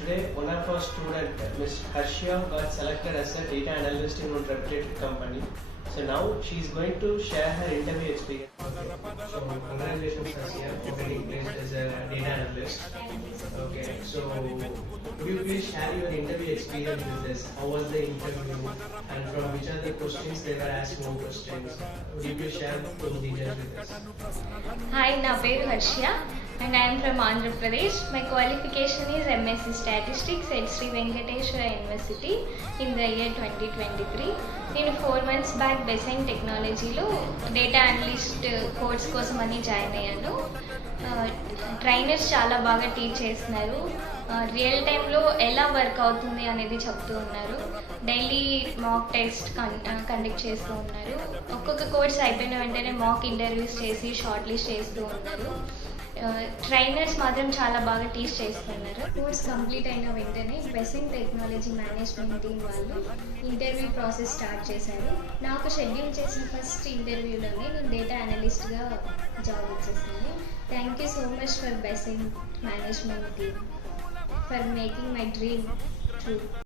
Today, one of our students, Ms. Harshia, got selected as a data analyst in one reputed company. So now she is going to share her interview experience. So congratulations, Harshia, for getting placed as a data analyst. Okay, so could you please share your interview experience with this? How was the interview, and from which are the questions they were asked more questions? Would you please share those details with us? Hi, na పేరు హర్షియ and I am from Andhra Pradesh. My qualification is MSc Statistics at Sri Venkateswara University in the year 2023. నేను 4 months back బెసైన్ టెక్నాలజీలో data analyst course కోసం అని జాయిన్ అయ్యాను. ట్రైనర్స్ చాలా బాగా టీచ్ చేస్తున్నారు. రియల్ టైంలో ఎలా వర్క్ అవుతుంది అనేది చెప్తూ ఉన్నారు. డైలీ మాక్ టెస్ట్ కండక్ట్ చేస్తూ ఉన్నారు. ఒక్కొక్క కోర్స్ అయిపోయిన వెంటనే మాక్ ఇంటర్వ్యూస్ చేసి షార్ట్ లిస్ట్ చేస్తూ ఉన్నారు. ట్రైనర్స్ మాత్రం చాలా బాగా టీచ్ చేస్తున్నారు. కోర్స్ కంప్లీట్ అయిన వెంటనే బెసైన్ టెక్నాలజీ మేనేజ్మెంట్ టీం వాళ్ళు ఇంటర్వ్యూ ప్రాసెస్ స్టార్ట్ చేశారు. నాకు షెడ్యూల్ చేసిన ఫస్ట్ ఇంటర్వ్యూలోనే నేను డేటా అనలిస్ట్గా జాబ్ వచ్చేసాను. Thank you so much for Besant management team for making my dream true.